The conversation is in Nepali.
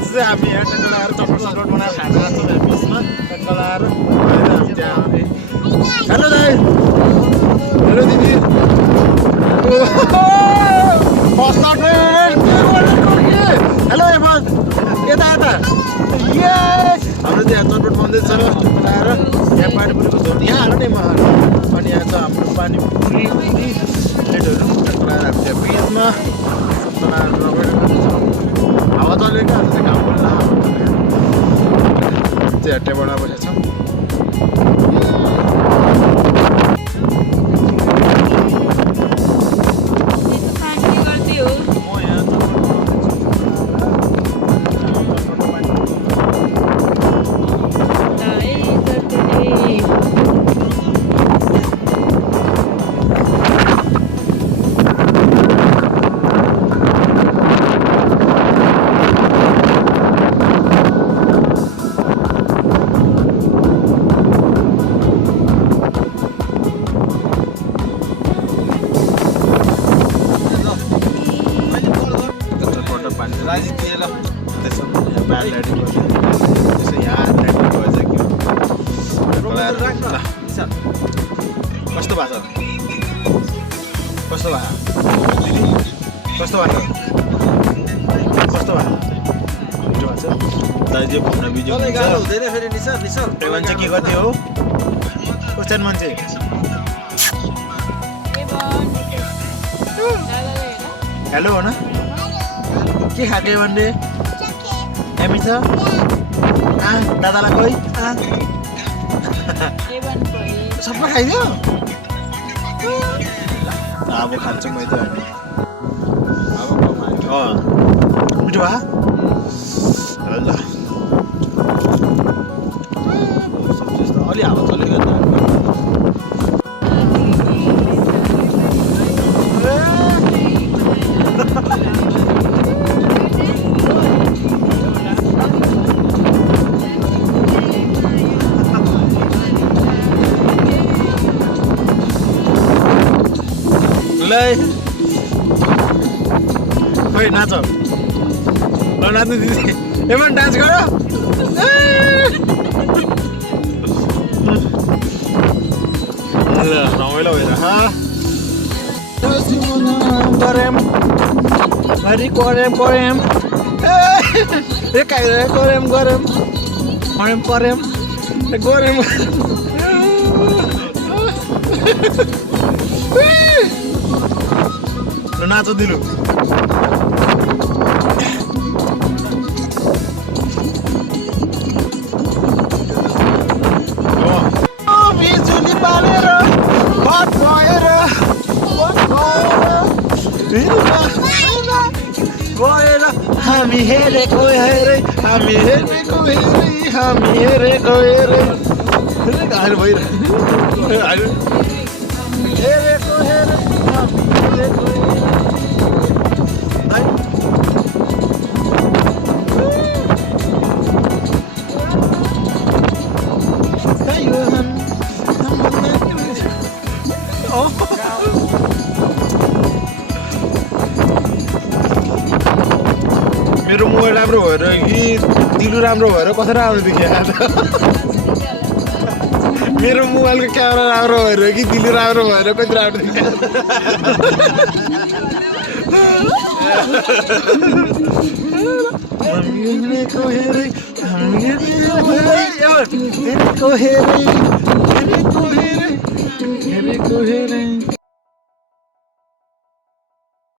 आज चाहिँ हामी यहाँ टेन्ट लगाएर चटपट बनाएर खाएर जान्छौँ यहाँ बिचमा टेन्ट लगाएर हामी त्यहाँ हेलो दाइ हेलो दिदी हेलो एमन यता यता हाम्रो त्यहाँ चटपट बन्दैछ लगाएर यहाँ पानीपुरीको झोल यहाँ हाल नै महान अनि यहाँ छ हाम्रो पानीपुरी प्लेटहरू लगाएर हामी त्यहाँ बिचमा हावा चलेको आज चाहिँ घाम पनि चाहिँ टेबलमा बसेको छ कस्तो भएको कस्तो भयो कस्तो भयो कस्तो भयो मिठो भएको छ दाइजी घुम्न बिजो हुँदैन फेरि निसा मान्छे के गर्थ्यो हो क्वेसन मान्छे हेलो हो न के खाएको भन्ने एमी छ दादालाई कोही सबै खाइदियो अब खान्छौँ मैले मिठो भयो ल अलि हावा चलेको खोइ नाच ल नाच्नु दिदी एमन डान्स गर ल रमाइलो भएर गऱ्यौँ घरि गऱ्यौँ गऱ्यौँ ए गऱ्यौँ गऱ्यौँ गऱ्यौँ गऱ्यौँ नाचो दिनु बिजुली पालेर भट गएर गएर हामी हेरेको हेरे हामी हेरेको हेरे हामी हेरेको हेरे हेरेको हेरे हेरेको हेरे हामी हेरेको मेरो मोबाइल राम्रो भएर कि दिलु राम्रो भएर कसरी राम्रो देखियो मेरो मोबाइलको क्यामेरा राम्रो भएर कि दिलु राम्रो भएर कति राम्रो देखियो